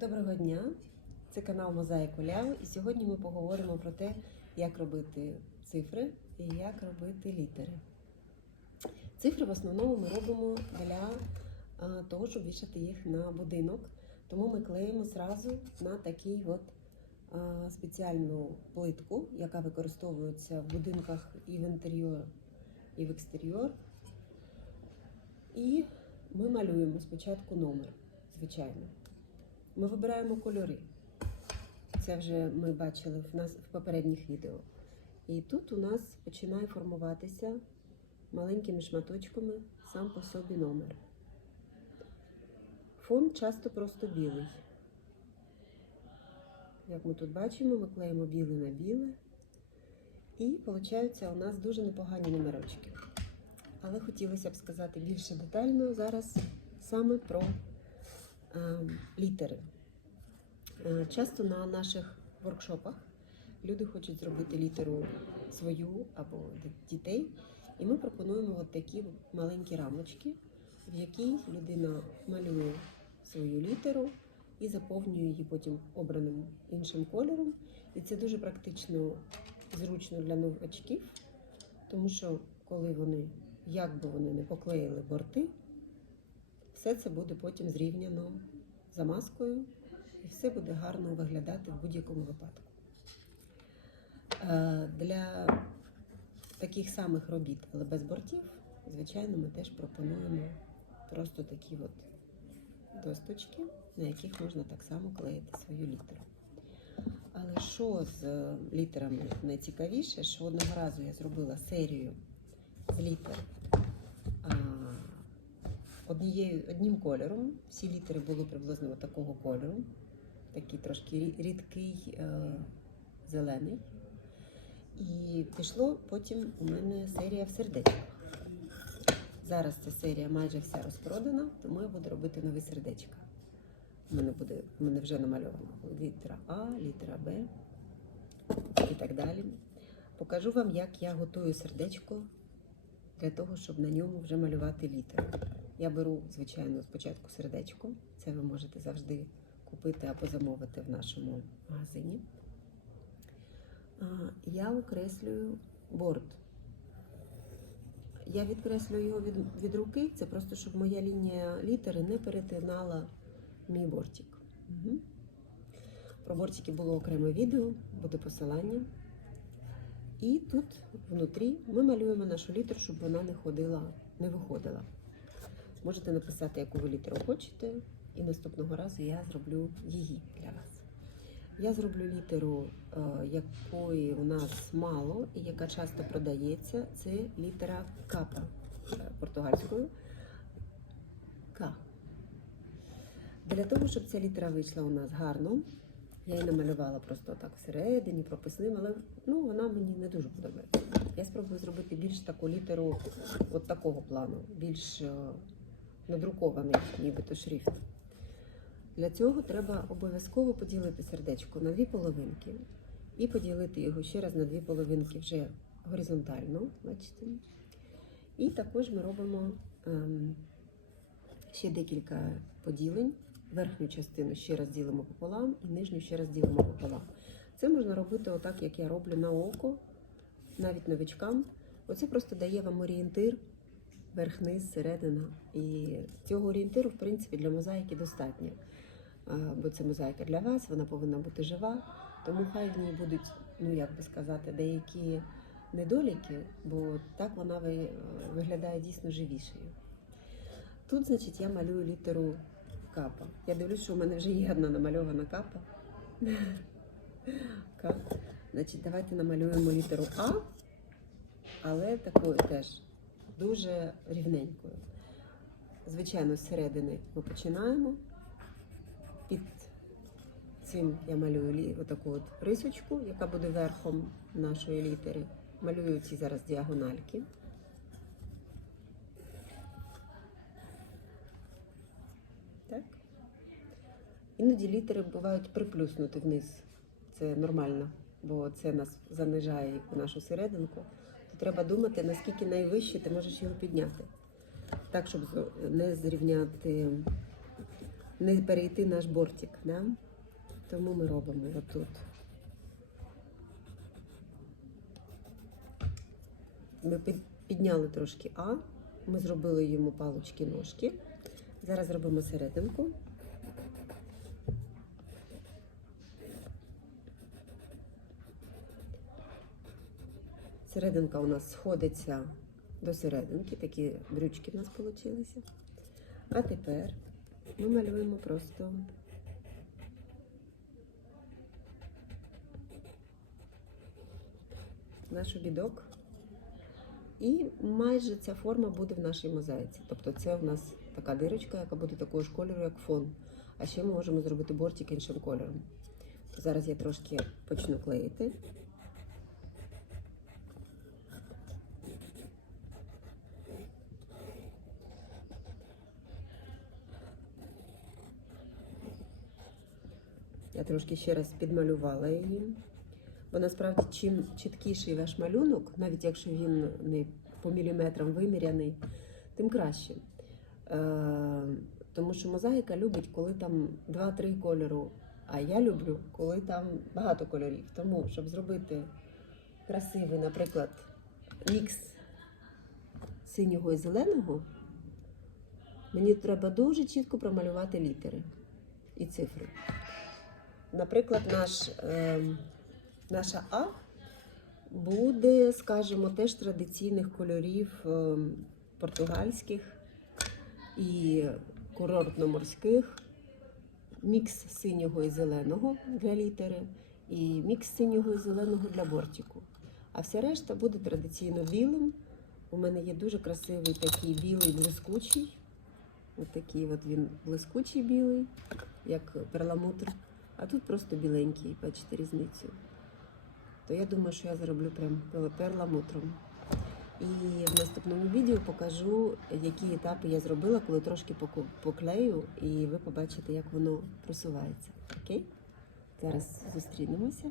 Доброго дня! Це канал Мозаїк Уляв, і сьогодні ми поговоримо про те, як робити цифри і як робити літери. Цифри в основному ми робимо для того, щоб вішати їх на будинок. Тому ми клеїмо зразу на такий от спеціальну плитку, яка використовується в будинках і в інтер'єр, і в екстер'єр. І ми малюємо спочатку номер, звичайно. Ми вибираємо кольори. Це вже ми бачили в нас в попередніх відео. І тут у нас починає формуватися маленькими шматочками сам по собі номер. Фон часто просто білий. Як ми тут бачимо, ми клеїмо біле на біле. І виходить, у нас дуже непогані номерочки. Але хотілося б сказати більше детально зараз саме про літери. Е, Часто на наших воркшопах люди хочуть зробити літеру свою або дітей, і ми пропонуємо от такі маленькі рамочки, в якій людина малює свою літеру і заповнює її потім обраним іншим кольором. І це дуже практично зручно для новачків, тому що коли вони, як би вони не поклеїли борти, все це буде потім зрівняно замазкою, і все буде гарно виглядати в будь-якому випадку. Е, Для таких самих робіт, але без бортів, звичайно, ми теж пропонуємо просто такі от досточки, на яких можна так само клеїти свою літеру. Але що з е, літерами найцікавіше, що одного разу я зробила серію літер однією, одним кольором. Всі літери були приблизно такого кольору, такий трошки рідкий е, зелений. І пішло потім у мене серія в сердечках. Зараз ця серія майже вся розпродана, тому я буду робити нові сердечка. У мене буде, у мене вже намальовано літера А, літера Б і так далі. Покажу вам, як я готую сердечко для того, щоб на ньому вже малювати літери. Я беру, звичайно, спочатку сердечко. Це ви можете завжди купити або замовити в нашому магазині. Я окреслюю борт. Я відкреслюю його від, від руки, це просто щоб моя лінія літери не перетинала мій бортик. Угу. Про бортики було окреме відео, буде посилання. І тут внутрі ми малюємо нашу літеру, щоб вона не ходила, не виходила. Можете написати, яку ви літеру хочете, і наступного разу я зроблю її для вас. Я зроблю літеру, е, якої у нас мало і яка часто продається. Це літера капа е, португальською. К. Для того, щоб ця літера вийшла у нас гарно, я її намалювала просто так всередині, прописним, але ну, вона мені не дуже подобається. Я спробую зробити більш таку літеру от такого плану, більш е, надрукований, нібито шрифт. Для цього треба обов'язково поділити сердечко на дві половинки і поділити його ще раз на дві половинки вже горизонтально, бачите. І також ми робимо ем, ще декілька поділень. Верхню частину ще раз ділимо пополам і нижню ще раз ділимо пополам. Це можна робити отак, як я роблю на око, навіть новичкам. Оце просто дає вам орієнтир, верх-низ, середина. І цього орієнтиру, в принципі, для мозаїки достатньо. Бо це мозаїка для вас, вона повинна бути жива. Тому хай в ній будуть, ну як би сказати, деякі недоліки, бо так вона виглядає дійсно живішою. Тут, значить, я малюю літеру капа. Я дивлюсь, що у мене вже є одна намальована капа. Значить, давайте намалюємо літеру А, але такою теж дуже рівненькою. Звичайно, з середини ми починаємо. Під цим я малюю отаку от рисочку, яка буде верхом нашої літери. Малюю ці зараз діагональки. Так. Іноді літери бувають приплюснуті вниз. Це нормально, бо це нас занижає нашу серединку. Треба думати, наскільки найвище ти можеш його підняти. Так, щоб не зрівняти не перейти наш бортик. Да? Тому ми робимо отут. Ми підняли трошки А, ми зробили йому палочки-ножки. Зараз зробимо серединку. Серединка у нас сходиться до серединки, такі брючки в нас вийшли. А тепер ми малюємо просто наш обідок. І майже ця форма буде в нашій мозаїці. Тобто це у нас така дирочка, яка буде такого ж кольору, як фон. А ще ми можемо зробити бортик іншим кольором. Зараз я трошки почну клеїти. Я трошки ще раз підмалювала її. Бо насправді, чим чіткіший ваш малюнок, навіть якщо він не по міліметрам виміряний, тим краще. Е, тому що мозаїка любить, коли там 2-3 кольору. А я люблю, коли там багато кольорів. Тому, щоб зробити красивий, наприклад, мікс синього і зеленого, мені треба дуже чітко промалювати літери і цифри. Наприклад, наш, е, наша А буде, скажімо, теж традиційних кольорів е, португальських і курортно-морських, мікс синього і зеленого для літери, і мікс синього і зеленого для бортику. А вся решта буде традиційно білим. У мене є дуже красивий такий білий блискучий. Ось такий от він блискучий білий, як перламутр. А тут просто біленький, бачите різницю. То я думаю, що я зароблю прям перламутром. І в наступному відео покажу, які етапи я зробила, коли трошки поклею, і ви побачите, як воно просувається. Окей? Зараз зустрінемося.